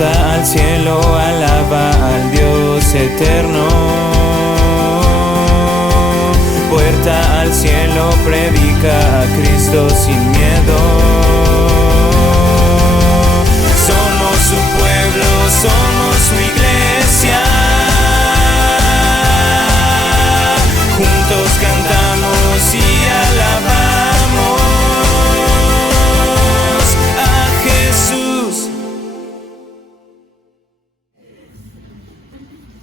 Puerta al cielo, alaba al Dios eterno. Puerta al cielo, predica a Cristo sin miedo. Somos su pueblo, somos su iglesia. Juntos cantamos y alabamos a Jesús.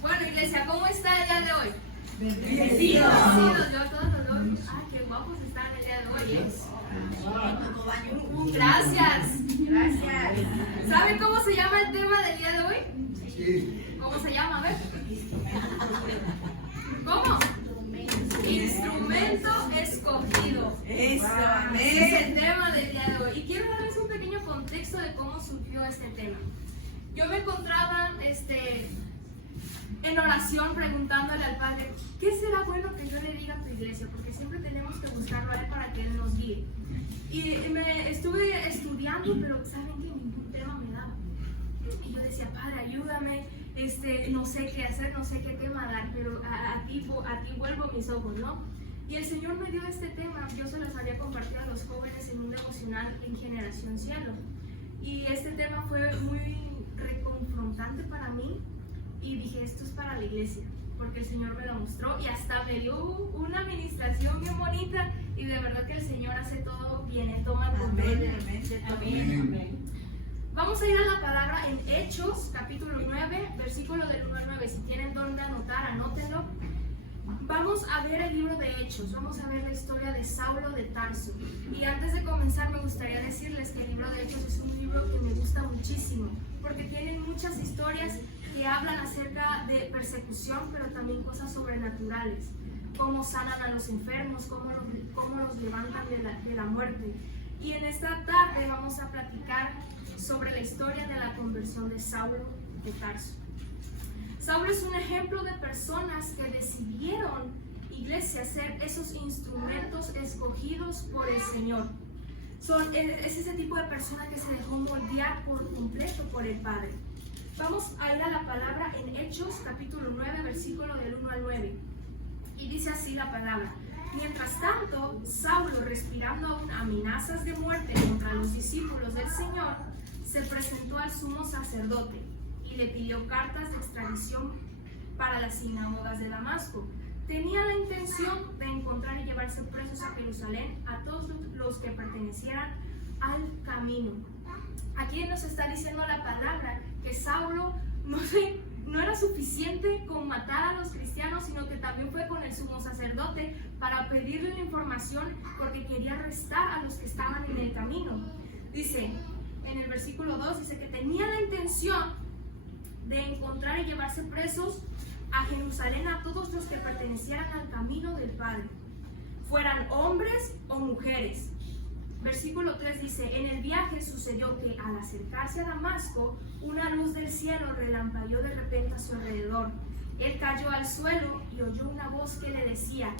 Bueno, iglesia, ¿cómo está el día de hoy? Bendecidos. Yo a todos los veo. Qué guapos están el día de hoy, Gracias. ¿Saben cómo se llama el tema del día de hoy? Sí. ¿Cómo se llama? A ver. ¿Cómo? Instrumento escogido. Eso, Ese es el tema del día de hoy. Y quiero darles un pequeño contexto de cómo surgió este tema. Yo me encontraba en oración preguntándole al Padre, ¿qué será bueno que yo le diga a tu iglesia? Porque siempre tenemos que buscarlo a Él para que Él nos guíe. Y me estuve estudiando, pero saben que ningún tema me daba. Y yo decía, Padre, ayúdame, no sé qué hacer, no sé qué tema dar, pero a ti vuelvo mis ojos, ¿no? Y el Señor me dio este tema. Yo se los había compartido a los jóvenes en un devocional en Generación Cielo. Y este tema fue muy reconfrontante para mí. Y dije, esto es para la iglesia, porque el Señor me lo mostró y hasta me dio una administración bien bonita. Y de verdad que el Señor hace todo bien, toma el control de todo. Vamos a ir a la palabra en Hechos, capítulo 9, versículo del 1 al 9. Si tienen donde anotar, anótenlo. Vamos a ver el libro de Hechos, vamos a ver la historia de Saulo de Tarso. Y antes de comenzar me gustaría decirles que el libro de Hechos es un libro que me gusta muchísimo, porque tienen muchas historias que hablan acerca de persecución, pero también cosas sobrenaturales, cómo sanan a los enfermos, cómo los levantan de la muerte. Y en esta tarde vamos a platicar sobre la historia de la conversión de Saulo de Tarso. Saulo es un ejemplo de personas que decidieron, iglesia, ser esos instrumentos escogidos por el Señor. Es ese tipo de persona que se dejó moldear por completo por el Padre. Vamos a ir a la palabra en Hechos, capítulo 9, versículo del 1 al 9. Y dice así la palabra. Mientras tanto, Saulo, respirando aún amenazas de muerte contra los discípulos del Señor, se presentó al sumo sacerdote y le pidió cartas de extradición para las sinagogas de Damasco. Tenía la intención de encontrar y llevarse presos a Jerusalén a todos los que pertenecieran al camino. Aquí nos está diciendo la palabra que Saulo no era suficiente con matar a los cristianos, sino que también fue con el sumo sacerdote para pedirle la información porque quería arrestar a los que estaban en el camino. Dice, en el versículo 2, dice que tenía la intención de encontrar y llevarse presos a Jerusalén a todos los que pertenecieran al camino del Padre, fueran hombres o mujeres. Versículo 3 dice, en el viaje sucedió que al acercarse a Damasco, una luz del cielo relampagueó de repente a su alrededor. Él cayó al suelo y oyó una voz que le decía,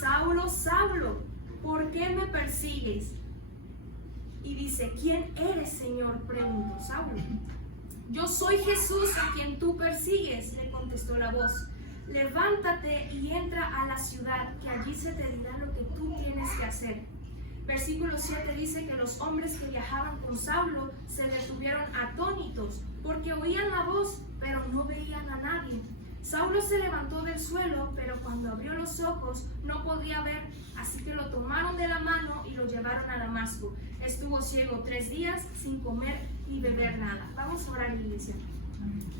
Saulo, Saulo, ¿por qué me persigues? Y dice, ¿quién eres, Señor?, preguntó Saulo. Yo soy Jesús a quien tú persigues, le contestó la voz. Levántate y entra a la ciudad, que allí se te dirá lo que tú tienes que hacer. Versículo 7 dice que los hombres que viajaban con Saulo se detuvieron atónitos, porque oían la voz, pero no veían a nadie. Saulo se levantó del suelo, pero cuando abrió los ojos no podía ver, así que lo tomaron de la mano y lo llevaron a Damasco. Estuvo ciego 3 días sin comer ni beber nada. Vamos a orar, iglesia.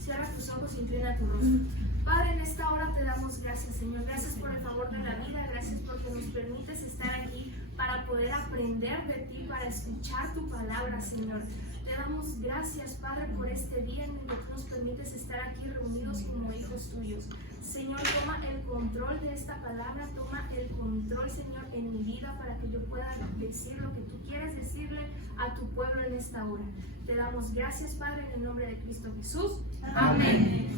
Cierra tus ojos e inclina tu rostro. Padre, en esta hora te damos gracias, Señor. Gracias por el favor de la vida. Gracias porque nos permites estar aquí para poder aprender de ti, para escuchar tu palabra, Señor. Te damos gracias, Padre, por este día en el que tú nos permites estar aquí reunidos como hijos tuyos. Señor, toma el control de esta palabra, toma el control, Señor, en mi vida para que yo pueda decir lo que tú quieres decirle a tu pueblo en esta hora. Te damos gracias, Padre, en el nombre de Cristo Jesús. Amén.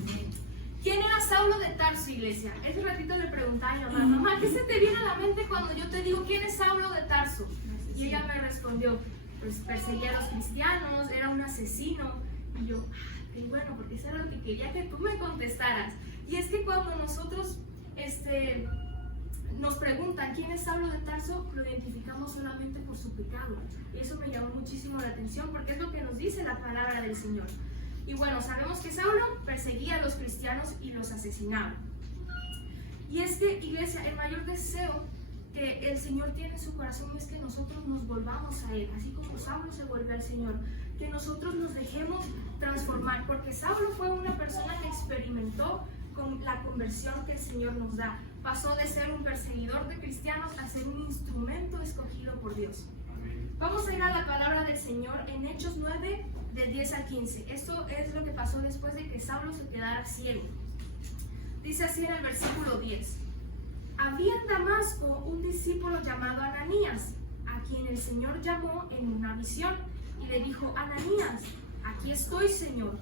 ¿Quién era Saulo de Tarso, iglesia? Ese ratito le preguntaba a mi mamá, mamá, ¿qué se te viene a la mente cuando yo te digo quién es Saulo de Tarso? Y ella me respondió, pues perseguía a los cristianos, era un asesino. Y yo, qué bueno, porque eso era lo que quería que tú me contestaras. Y es que cuando nosotros nos preguntan quién es Saulo de Tarso, lo identificamos solamente por su pecado. Y eso me llamó muchísimo la atención porque es lo que nos dice la palabra del Señor. Y bueno, sabemos que Saulo perseguía a los cristianos y los asesinaba. Y es que, iglesia, el mayor deseo que el Señor tiene en su corazón es que nosotros nos volvamos a Él, así como Saulo se volvió al Señor, que nosotros nos dejemos transformar, porque Saulo fue una persona que experimentó con la conversión que el Señor nos da. Pasó de ser un perseguidor de cristianos a ser un instrumento escogido por Dios. Vamos a ir a la palabra del Señor en Hechos 9, del 10 al 15. Esto es lo que pasó después de que Saulo se quedara ciego. Dice así en el versículo 10. Había en Damasco un discípulo llamado Ananías, a quien el Señor llamó en una visión y le dijo: Ananías, aquí estoy, Señor.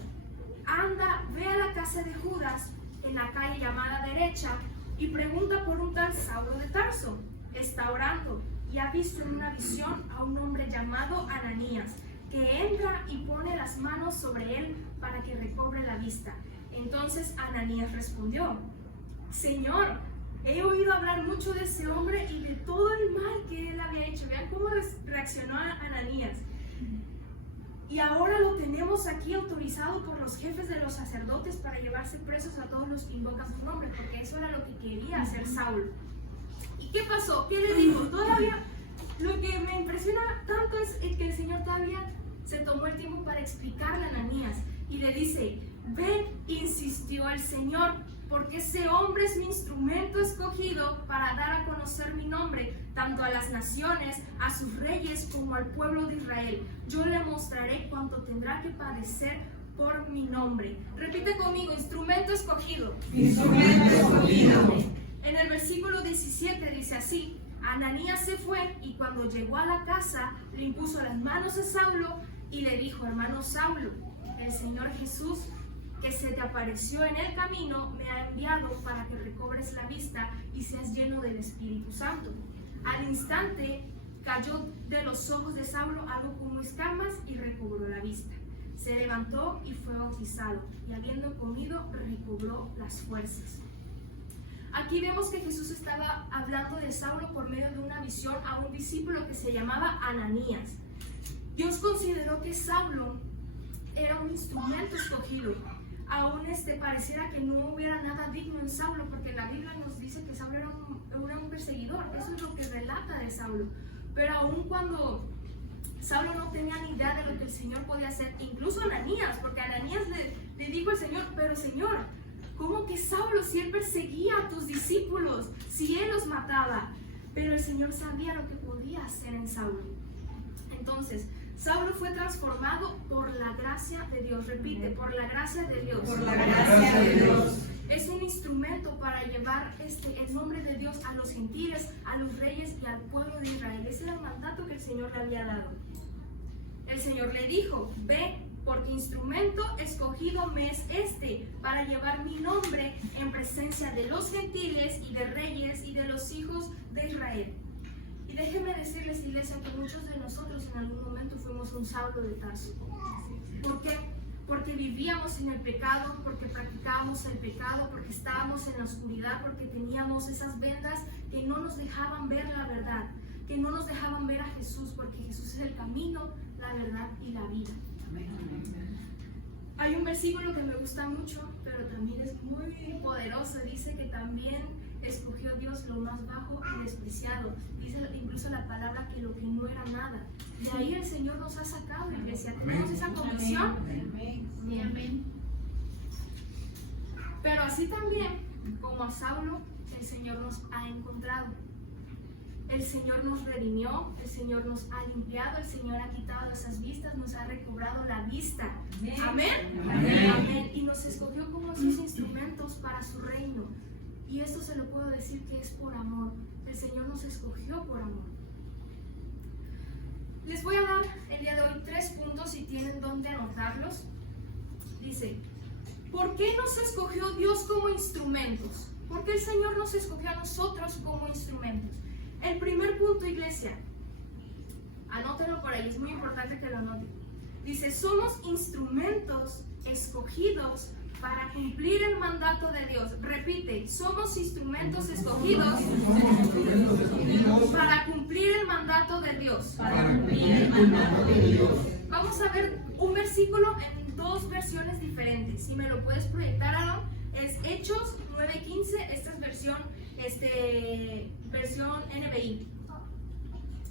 Anda, ve a la casa de Judas, en la calle llamada Derecha, y pregunta por un tal Saulo de Tarso. Está orando y ha visto en una visión a un hombre llamado Ananías, que entra y pone las manos sobre él para que recobre la vista. Entonces Ananías respondió: Señor, he oído hablar mucho de ese hombre y de todo el mal que él había hecho. Vean cómo reaccionó Ananías. Y ahora lo tenemos aquí autorizado por los jefes de los sacerdotes para llevarse presos a todos los que invocan su nombre, porque eso era lo que quería hacer Saulo. ¿Y qué pasó? ¿Qué le dijo? Todavía lo que me impresiona tanto es que el Señor todavía se tomó el tiempo para explicarle a Ananías y le dice: ven, insistió el Señor, porque ese hombre es mi instrumento escogido para dar a conocer mi nombre, tanto a las naciones, a sus reyes, como al pueblo de Israel. Yo le mostraré cuánto tendrá que padecer por mi nombre. Repite conmigo: instrumento escogido. Instrumento escogido. En el versículo 17 dice así: Ananías se fue y cuando llegó a la casa le impuso las manos a Saulo y le dijo: hermano Saulo, el Señor Jesús, que se te apareció en el camino, me ha enviado para que recobres la vista y seas lleno del Espíritu Santo. Al instante cayó de los ojos de Saulo algo como escamas y recobró la vista. Se levantó y fue bautizado, y habiendo comido recobró las fuerzas. Aquí vemos que Jesús estaba hablando de Saulo por medio de una visión a un discípulo que se llamaba Ananías. Dios consideró que Saulo era un instrumento escogido. Aún pareciera que no hubiera nada digno en Saulo, porque la Biblia nos dice que Saulo era un perseguidor. Eso es lo que relata de Saulo. Pero aún cuando Saulo no tenía ni idea de lo que el Señor podía hacer, incluso Ananías, porque Ananías le dijo al Señor: pero Señor, ¿cómo que Saulo, si él perseguía a tus discípulos, si él los mataba? Pero el Señor sabía lo que podía hacer en Saulo. Entonces, Saulo fue transformado por la gracia de Dios. Repite: por la gracia de Dios. Por la gracia de Dios. Es un instrumento para llevar el nombre de Dios a los gentiles, a los reyes y al pueblo de Israel. Ese era el mandato que el Señor le había dado. El Señor le dijo: ve, porque instrumento escogido me es para llevar mi nombre en presencia de los gentiles y de reyes y de los hijos de Israel. Y déjenme decirles, iglesia, que muchos de nosotros en algún momento fuimos un Saulo de Tarso. ¿Por qué? Porque vivíamos en el pecado, porque practicábamos el pecado, porque estábamos en la oscuridad, porque teníamos esas vendas que no nos dejaban ver la verdad, que no nos dejaban ver a Jesús, porque Jesús es el camino, la verdad y la vida. Hay un versículo que me gusta mucho, pero también es muy poderoso. Dice que también escogió Dios lo más bajo y despreciado. Dice incluso la palabra que lo que no era nada. De ahí el Señor nos ha sacado, iglesia. Tenemos esa convicción. Amén. Pero así también, como a Saulo, el Señor nos ha encontrado. El Señor nos redimió, el Señor nos ha limpiado, el Señor ha quitado esas vistas, nos ha recobrado la vista. Amén. Amén. Amén. Y nos escogió como sus instrumentos para su reino. Y esto se lo puedo decir que es por amor. El Señor nos escogió por amor. Les voy a dar el día de hoy 3 puntos si tienen dónde anotarlos. Dice: ¿por qué nos escogió Dios como instrumentos? ¿Por qué el Señor nos escogió a nosotros como instrumentos? El primer punto, iglesia, anótenlo por ahí, es muy importante que lo anoten. Dice, somos instrumentos escogidos para cumplir el mandato de Dios. Repite, somos instrumentos escogidos para cumplir el mandato de Dios. Vamos a ver un versículo en dos versiones diferentes. Si me lo puedes proyectar, Aaron, es Hechos 9:15. Esta es versión NBI.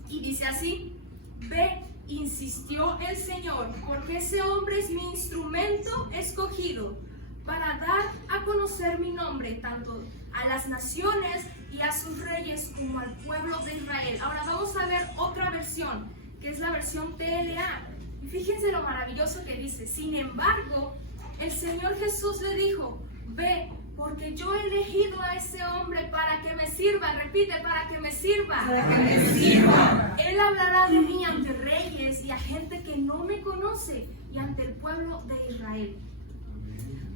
Y dice así: ve, insistió el Señor, porque ese hombre es mi instrumento escogido para dar a conocer mi nombre tanto a las naciones y a sus reyes como al pueblo de Israel. Ahora vamos a ver otra versión, que es la versión TLA. Y fíjense lo maravilloso que dice: sin embargo, el Señor Jesús le dijo, ve, porque yo he elegido a ese hombre para que me sirva. Repite, para que me sirva. Para que me sirva. Él hablará de mí ante reyes y a gente que no me conoce y ante el pueblo de Israel.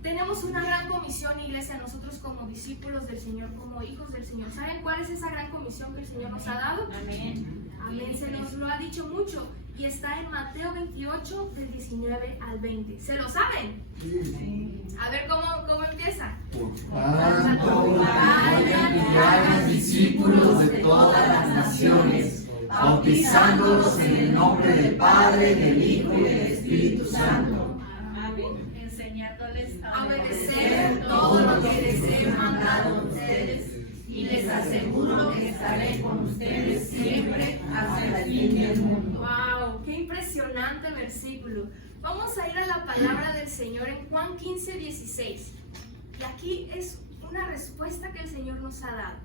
Tenemos una gran comisión, iglesia, nosotros como discípulos del Señor, como hijos del Señor. ¿Saben cuál es esa gran comisión que el Señor nos ha dado? Amén. Amén, se nos lo ha dicho mucho y está en Mateo 28, del 19 al 20. ¿Se lo saben? Sí. A ver cómo empieza. Por tanto, vayan y hagan discípulos de todas las naciones, bautizándolos en el nombre del Padre, del Hijo y del Espíritu Santo. Enseñándoles A obedecer todo lo que les he mandado a ustedes, y les aseguro que estaré con ustedes siempre hasta el fin del mundo. ¡Wow! ¡Qué impresionante versículo! Vamos a ir a la palabra del Señor en Juan 15:16. Y aquí es una respuesta que el Señor nos ha dado.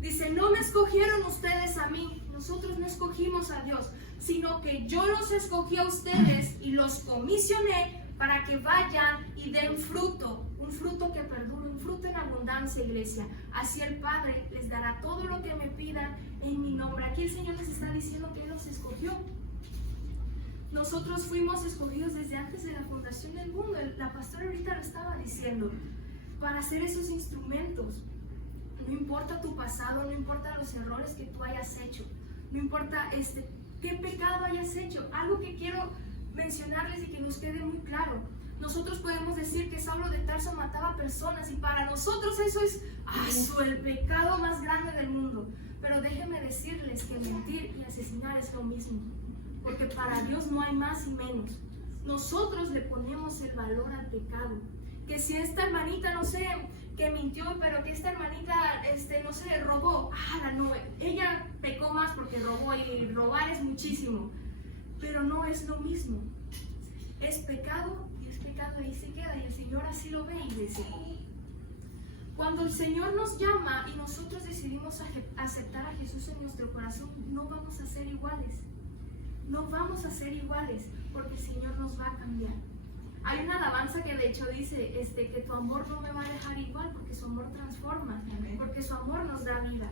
Dice, no me escogieron ustedes a mí, nosotros no escogimos a Dios, sino que yo los escogí a ustedes y los comisioné para que vayan y den fruto, un fruto que perdure, un fruto en abundancia, iglesia. Así el Padre les dará todo lo que me pidan en mi nombre. Aquí el Señor les está diciendo que Él los escogió. Nosotros fuimos escogidos desde antes de la fundación del mundo. La pastora ahorita lo estaba diciendo, para ser esos instrumentos. No importa tu pasado, no importa los errores que tú hayas hecho, no importa qué pecado hayas hecho. Algo que quiero mencionarles y que nos quede muy claro: nosotros podemos decir que Saulo de Tarso mataba personas y para nosotros eso es el pecado más grande del mundo. Pero déjenme decirles que mentir y asesinar es lo mismo, porque para Dios no hay más y menos. Nosotros le ponemos el valor al pecado. Que si esta hermanita, no sé, que mintió, pero que esta hermanita, no sé, robó, no, ella pecó más porque robó, y robar es muchísimo, pero no es lo mismo. Es pecado y es pecado, ahí se queda, y el Señor así lo ve, iglesia. Cuando el Señor nos llama y nosotros decidimos aceptar a Jesús en nuestro corazón, no vamos a ser iguales. No vamos a ser iguales, porque el Señor nos va a cambiar. Hay una alabanza que de hecho dice que tu amor no me va a dejar igual, porque su amor transforma, porque su amor nos da vida.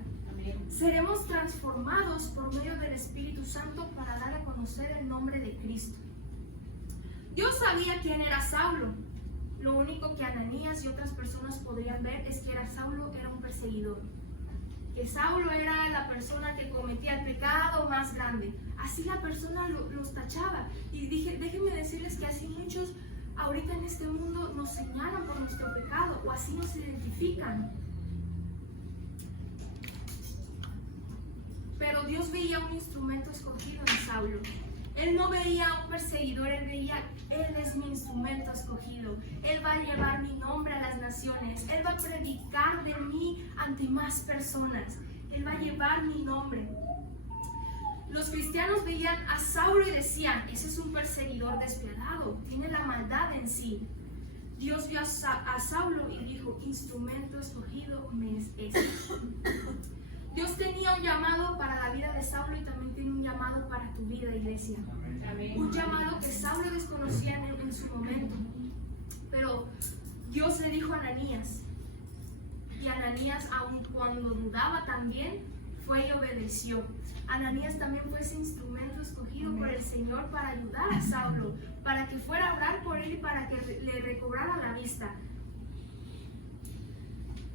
Seremos transformados por medio del Espíritu Santo para dar a conocer el nombre de Cristo. Dios sabía quién era Saulo. Lo único que Ananías y otras personas podrían ver es que Saulo era un perseguidor, que Saulo era la persona que cometía el pecado más grande. Así la persona los tachaba. Y déjenme decirles que así muchos ahorita en este mundo nos señalan por nuestro pecado, o así nos identifican. Pero Dios veía un instrumento escogido en Saulo. Él no veía a un perseguidor, él veía, Él es mi instrumento escogido. Él va a llevar mi nombre a las naciones. Él va a predicar de mí ante más personas. Él va a llevar mi nombre. Los cristianos veían a Saulo y decían, ese es un perseguidor despiadado, tiene la maldad en sí. Dios vio a Saulo y dijo, instrumento escogido me es este. Dios tenía un llamado para la vida de Saulo y también tiene un llamado para tu vida, iglesia. Amén. Un llamado que Saulo desconocía en su momento. Pero Dios le dijo a Ananías. Y Ananías, aun cuando dudaba también, fue y obedeció. Ananías también fue ese instrumento escogido por el Señor para ayudar a Saulo, para que fuera a orar por él y para que le recobrara la vista.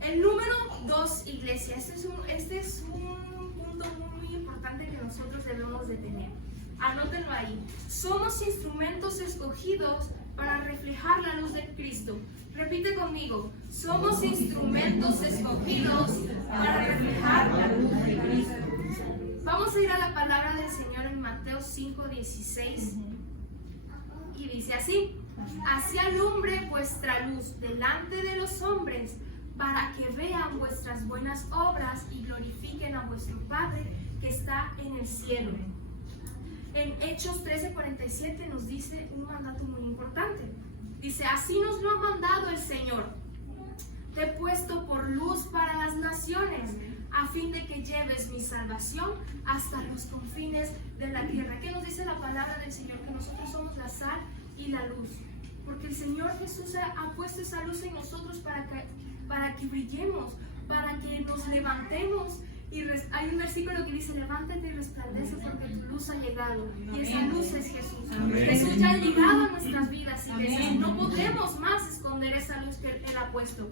El número 2, iglesia, este es un punto muy importante que nosotros debemos de tener. Anótenlo ahí. Somos instrumentos escogidos para reflejar la luz de Cristo. Repite conmigo. Somos instrumentos escogidos para reflejar la luz de Cristo. Vamos a ir a la palabra del Señor en Mateo 5:16. Y dice así: así alumbre vuestra luz delante de los hombres, para que vean vuestras buenas obras y glorifiquen a vuestro Padre que está en el cielo. En Hechos 13:47 nos dice un mandato muy importante. Dice: así nos lo ha mandado el Señor. Te he puesto por luz para las naciones, a fin de que lleves mi salvación hasta los confines de la tierra. ¿Qué nos dice la palabra del Señor? Que nosotros somos la sal y la luz. Porque el Señor Jesús ha puesto esa luz en nosotros para que brillemos, para que nos levantemos. Y hay un versículo que dice: levántate y resplandece porque tu luz ha llegado. Y esa luz es Jesús. Jesús ya ha llegado a nuestras vidas, y no podemos más esconder esa luz que Él ha puesto.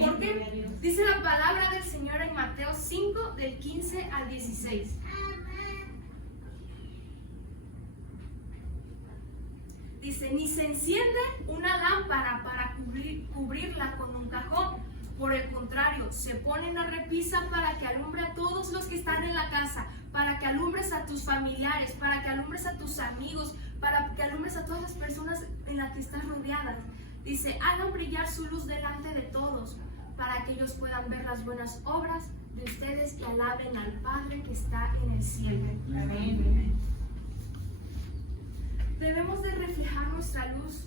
¿Por qué? Dice la palabra del Señor en Mateo 5, del 15 al 16. Dice: ni se enciende una lámpara para cubrirla con un cajón. Por el contrario, se pone en la repisa para que alumbre a todos los que están en la casa, para que alumbres a tus familiares, para que alumbres a tus amigos, para que alumbres a todas las personas en las que estás rodeadas. Dice: hagan brillar su luz delante de todos, para que ellos puedan ver las buenas obras de ustedes y alaben al Padre que está en el cielo. Amén. Debemos de reflejar nuestra luz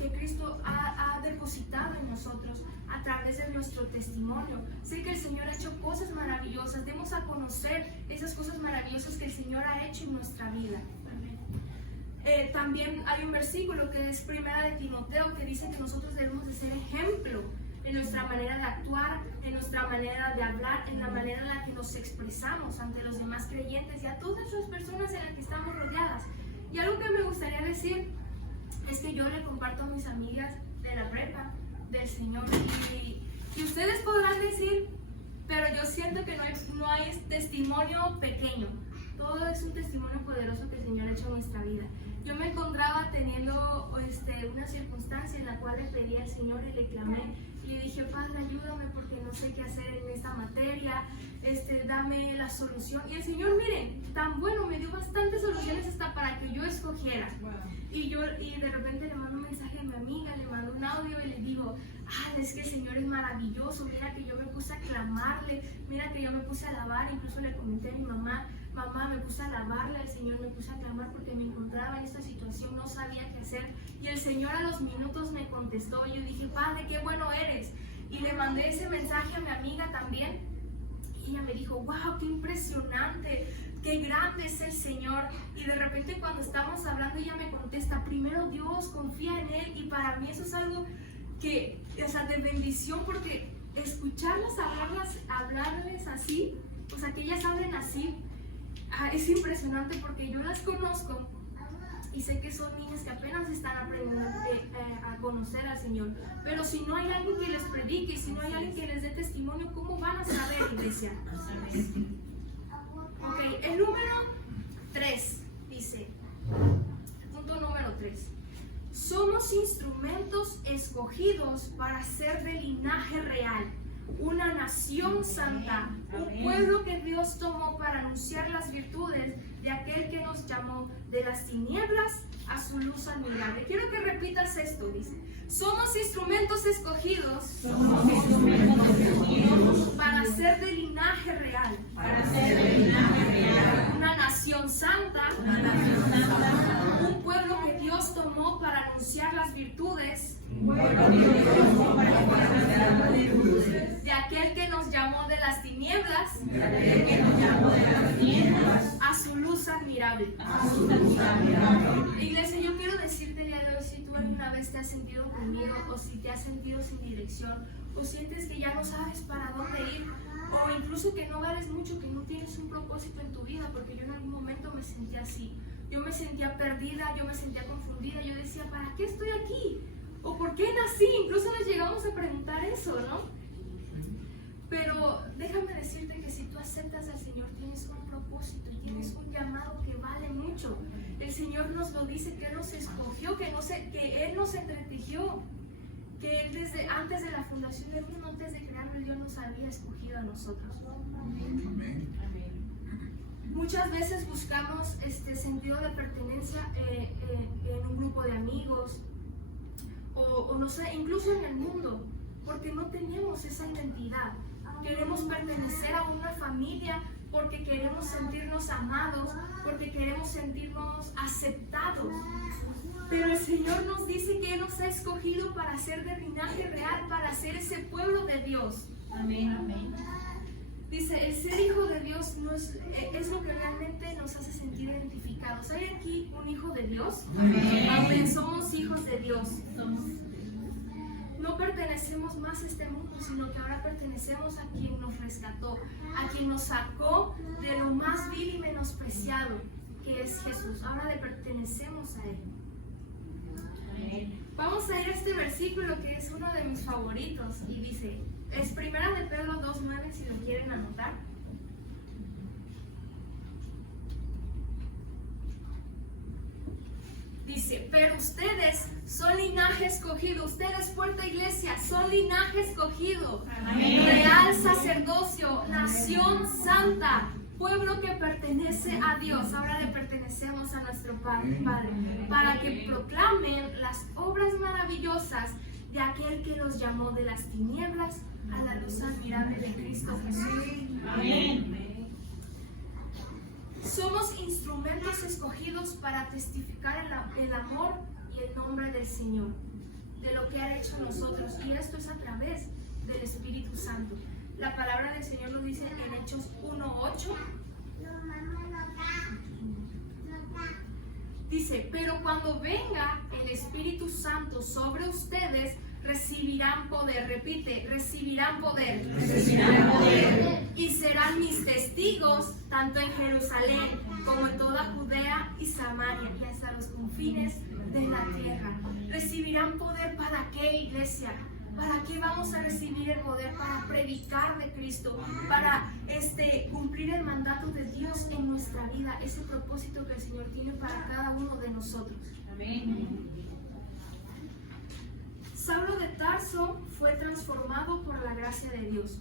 que Cristo ha depositado en nosotros a través de nuestro testimonio. Sé que el Señor ha hecho cosas maravillosas. Debemos a conocer esas cosas maravillosas que el Señor ha hecho en nuestra vida. También hay un versículo que es 1 de Timoteo, que dice que nosotros debemos de ser ejemplo en nuestra manera de actuar, en nuestra manera de hablar, en la manera en la que nos expresamos ante los demás creyentes y a todas las personas en las que estamos rodeadas. Y algo que me gustaría decir es que yo le comparto a mis amigas de la prepa del Señor, y ustedes podrán decir: pero yo siento que no hay testimonio pequeño. Todo es un testimonio poderoso que el Señor ha hecho en nuestra vida. Yo me encontraba teniendo una circunstancia en la cual le pedí al Señor y le clamé y le dije: Padre, ayúdame porque no sé qué hacer en esta materia, dame la solución. Y el Señor, miren, tan bueno, me dio bastantes soluciones hasta para que yo escogiera. Y de repente le mando un mensaje a mi amiga, le mando un audio y le digo: es que el Señor es maravilloso, mira que yo me puse a clamarle, mira que yo me puse a alabar. Incluso le comenté a mi mamá: mamá, me puse a alabarle al Señor, me puse a clamar porque me encontraba en esta situación, no sabía qué hacer. Y el Señor a los minutos me contestó. Y yo dije: Padre, qué bueno eres. Y le mandé ese mensaje a mi amiga también. Y ella me dijo: wow, qué impresionante, qué grande es el Señor. Y de repente cuando estamos hablando, ella me contesta: primero Dios, confía en Él. Y para mí eso es algo que, de bendición, porque escucharlas hablarles así, que ellas hablen así, es impresionante, porque yo las conozco y sé que son niñas que apenas están aprendiendo a conocer al Señor. Pero si no hay alguien que les predique, si no hay alguien que les dé testimonio, ¿cómo van a saber, iglesia? Ok, el número 3 dice, punto número 3: somos instrumentos escogidos para ser de linaje real, una nación santa, un pueblo que Dios tomó para anunciar las virtudes de aquel que nos llamó de las tinieblas a su luz admirable. Quiero que repitas esto, dice: somos instrumentos escogidos, para ser de linaje real, una nación santa, un pueblo que Dios tomó para anunciar las virtudes de aquel que nos llamó de las tinieblas a su luz admirable. Iglesia, yo quiero decirte el día de hoy, si tú alguna vez te has sentido conmigo, o si te has sentido sin dirección, o sientes que ya no sabes para dónde ir, o incluso que no vales mucho, que no tienes un propósito en tu vida, porque yo en algún momento me sentía así. Yo me sentía perdida, yo me sentía confundida, yo decía: ¿para qué estoy aquí? ¿O por qué nací? Incluso nos llegamos a preguntar eso, ¿no? Pero déjame decirte que si tú aceptas al Señor, tienes un propósito y tienes un llamado que vale mucho. El Señor nos lo dice, que Él nos escogió, que Él nos entretejió, que Él desde antes de la fundación del mundo, antes de crearlo, Dios nos había escogido a nosotros. Amén. Muchas veces buscamos sentido de pertenencia en un grupo de amigos o no sé, incluso en el mundo, porque no tenemos esa identidad. Queremos pertenecer a una familia porque queremos sentirnos amados, porque queremos sentirnos aceptados. Pero el Señor nos dice que Él nos ha escogido para ser de linaje real, para ser ese pueblo de Dios. Amén, amén. Dice, el ser hijo de Dios no es lo que realmente nos hace sentir identificados. ¿Hay aquí un hijo de Dios? Amén. Amén. Somos hijos de Dios. No pertenecemos más a este mundo, sino que ahora pertenecemos a quien nos rescató, a quien nos sacó de lo más vil y menospreciado, que es Jesús. Ahora le pertenecemos a Él. Amén. Vamos a ir a este versículo que es uno de mis favoritos y dice, es 1 de Pedro 2:9, si lo quieren anotar. Dice, pero ustedes son linaje escogido, ustedes Puerta Iglesia son linaje escogido, Amén. real sacerdocio, nación santa, pueblo que pertenece a Dios. Ahora le pertenecemos a nuestro Padre, para que proclamen las obras maravillosas de aquel que los llamó de las tinieblas a la luz admirable de Cristo Jesús. Amén. Somos instrumentos escogidos para testificar el amor y el nombre del Señor, de lo que ha hecho nosotros, y esto es a través del Espíritu Santo. La palabra del Señor lo dice en Hechos 1:8. Dice, pero cuando venga el Espíritu Santo sobre ustedes, recibirán poder. Repite, recibirán poder. Recibirán poder. Y serán mis testigos, tanto en Jerusalén como en toda Judea y Samaria y hasta los confines de la tierra. Recibirán poder. ¿Para qué, iglesia? ¿Para qué vamos a recibir el poder? Para predicar de Cristo, para cumplir el mandato de Dios en nuestra vida, ese propósito que el Señor tiene para cada uno de nosotros. Amén. Saulo de Tarso fue transformado por la gracia de Dios.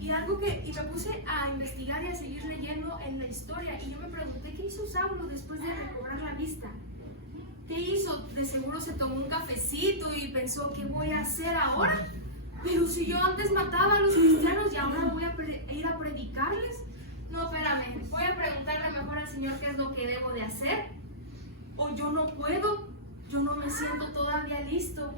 Y me puse a investigar y a seguir leyendo en la historia, y yo me pregunté, ¿qué hizo Saulo después de recobrar la vista? ¿Qué hizo? De seguro se tomó un cafecito y pensó, ¿qué voy a hacer ahora? Pero si yo antes mataba a los cristianos y ahora voy a ir a predicarles. No, espérame, voy a preguntarle mejor al Señor qué es lo que debo de hacer. O yo no puedo, yo no me siento todavía listo.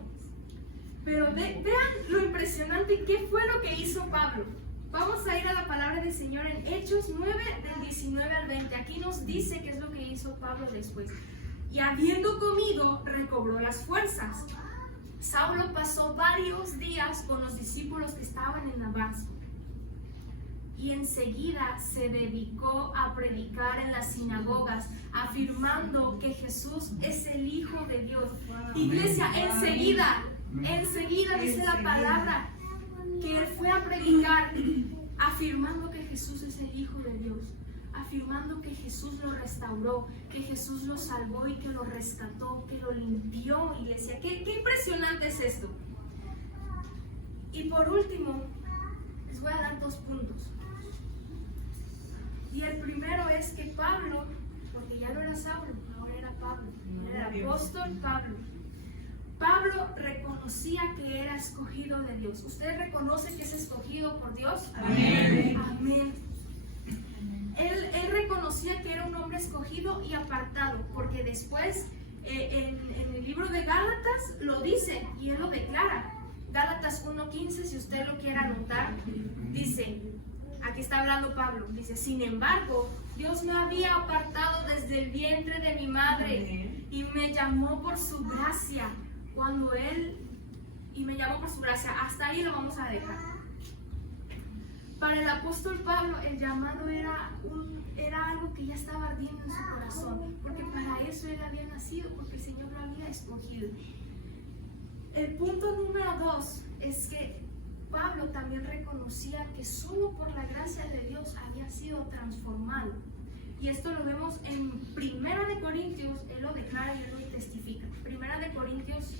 Pero vean lo impresionante, ¿qué fue lo que hizo Pablo? Vamos a ir a la palabra del Señor en Hechos 9, del 19 al 20. Aquí nos dice qué es lo que hizo Pablo después. Y habiendo comido, recobró las fuerzas. Saulo pasó varios días con los discípulos que estaban en Damasco. Y enseguida se dedicó a predicar en las sinagogas, afirmando que Jesús es el Hijo de Dios. Iglesia, enseguida dice la palabra que él fue a predicar, afirmando que Jesús es el Hijo de Dios, afirmando que Jesús lo restauró, que Jesús lo salvó y que lo rescató, que lo limpió. Iglesia, qué impresionante es esto. Y por último, les voy a dar 2 puntos. Y el primero es que Pablo, porque ya no era Saulo, ahora era Pablo, era el apóstol Pablo. Pablo reconocía que era escogido de Dios. ¿Usted reconoce que es escogido por Dios? Amén. Amén. Él reconocía que era un hombre escogido y apartado, porque después en el libro de Gálatas lo dice y él lo declara. Gálatas 1:15, si usted lo quiere anotar, dice, aquí está hablando Pablo, dice, sin embargo, Dios me había apartado desde el vientre de mi madre y me llamó por su gracia. Hasta ahí lo vamos a dejar. Para el apóstol Pablo, el llamado era algo que ya estaba ardiendo en su corazón, porque para eso él había nacido, porque el Señor lo había escogido. El punto número 2 es que Pablo también reconocía que solo por la gracia de Dios había sido transformado. Y esto lo vemos en 1 de Corintios, él lo declara y él lo testifica. 1 de Corintios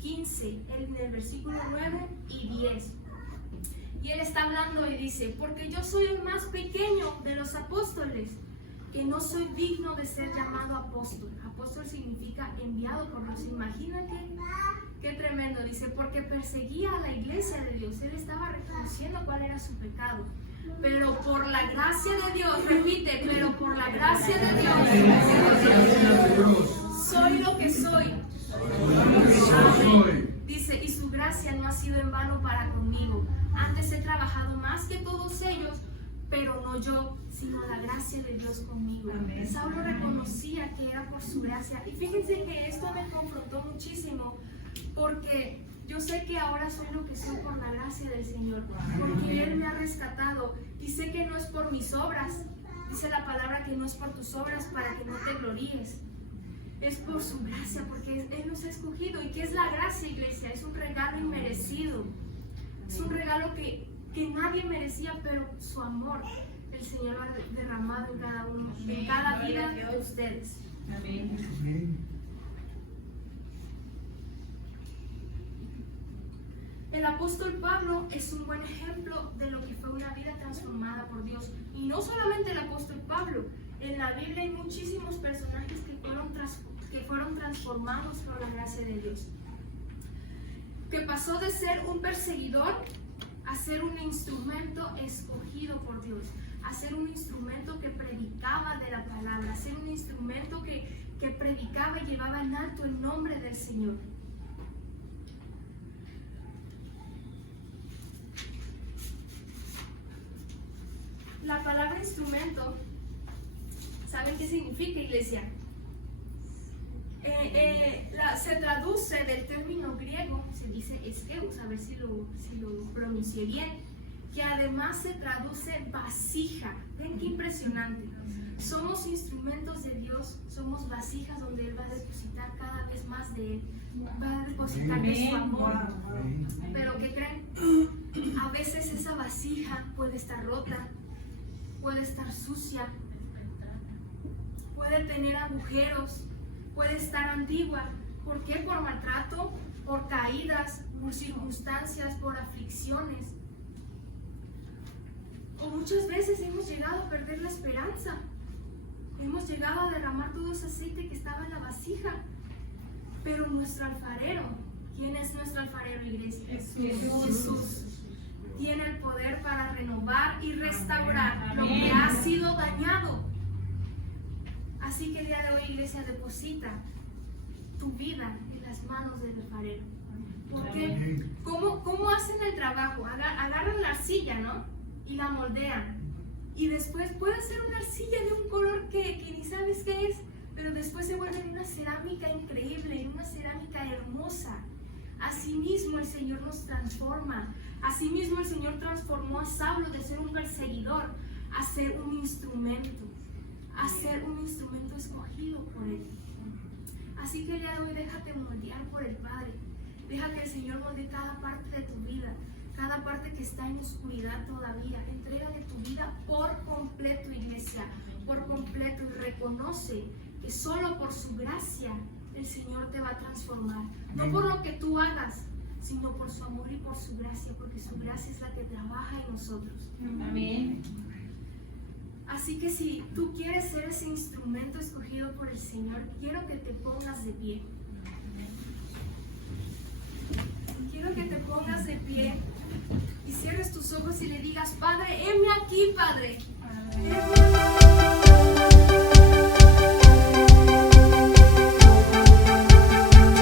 15, en el versículo 9 y 10. Y él está hablando y dice, porque yo soy el más pequeño de los apóstoles, que no soy digno de ser llamado apóstol. Apóstol significa enviado por Dios. Imagínate qué tremendo. Dice, porque perseguía a la iglesia de Dios. Él estaba reconociendo cuál era su pecado. Pero por la gracia de Dios, repite, pero por la gracia de Dios, soy lo que soy. Dice, y su gracia no ha sido en vano para conmigo. Antes he trabajado más que todos ellos, pero no yo, sino la gracia de Dios conmigo. Amén. Saulo reconocía que era por su gracia. Y fíjense que esto me confrontó muchísimo, porque yo sé que ahora soy lo que soy por la gracia del Señor, porque Él me ha rescatado. Y sé que no es por mis obras. Dice la palabra que no es por tus obras para que no te gloríes. Es por su gracia, porque Él nos ha escogido. ¿Y qué es la gracia, iglesia? Es un regalo inmerecido. Es un regalo que nadie merecía, pero su amor el Señor ha derramado en cada uno, en cada vida de ustedes. Amén. El apóstol Pablo es un buen ejemplo de lo que fue una vida transformada por Dios. Y no solamente el apóstol Pablo, en la Biblia hay muchísimos personajes que fueron transformados por la gracia de Dios. Que pasó de ser un perseguidor a ser un instrumento escogido por Dios, a ser un instrumento que predicaba de la palabra, a ser un instrumento que predicaba y llevaba en alto el nombre del Señor. La palabra instrumento, ¿saben qué significa, iglesia? Se traduce del término griego, se dice eskeus, a ver si lo pronuncié bien, que además se traduce vasija. Ven qué impresionante. Somos instrumentos de Dios, somos vasijas donde Él va a depositar cada vez más de Él, va a depositar de su amor. Pero ¿qué creen? A veces esa vasija puede estar rota, puede estar sucia, puede tener agujeros, puede estar antigua. ¿Por qué? Por maltrato, por caídas, por circunstancias, por aflicciones. O muchas veces hemos llegado a perder la esperanza. Hemos llegado a derramar todo ese aceite que estaba en la vasija. Pero nuestro alfarero, ¿quién es nuestro alfarero, iglesia? Jesús. Tiene el poder para renovar y restaurar lo que ha sido dañado. Así que el día de hoy, iglesia, deposita tu vida en las manos del alfarero. Porque, ¿cómo hacen el trabajo? Agarran la arcilla, ¿no? Y la moldean. Y después puede ser una arcilla de un color que ni sabes qué es, pero después se vuelve una cerámica increíble, una cerámica hermosa. Asimismo el Señor nos transforma. Asimismo el Señor transformó a Saulo de ser un perseguidor a ser un instrumento, a ser un instrumento escogido por Él. Así que el día de hoy déjate moldear por el Padre. Deja que el Señor moldee cada parte de tu vida, cada parte que está en oscuridad todavía. Entrégale tu vida por completo, iglesia, por completo, y reconoce que solo por su gracia el Señor te va a transformar. No por lo que tú hagas, sino por su amor y por su gracia, porque su gracia es la que trabaja en nosotros. Amén. Así que si tú quieres ser ese instrumento escogido por el Señor, quiero que te pongas de pie. Quiero que te pongas de pie y cierres tus ojos y le digas: Padre, heme aquí, Padre.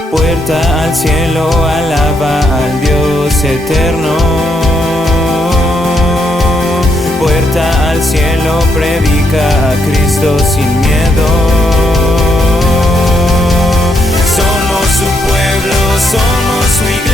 Puerta al cielo, alaba al Dios eterno. Puerta al cielo, predica a Cristo sin miedo. Somos su pueblo, somos su iglesia.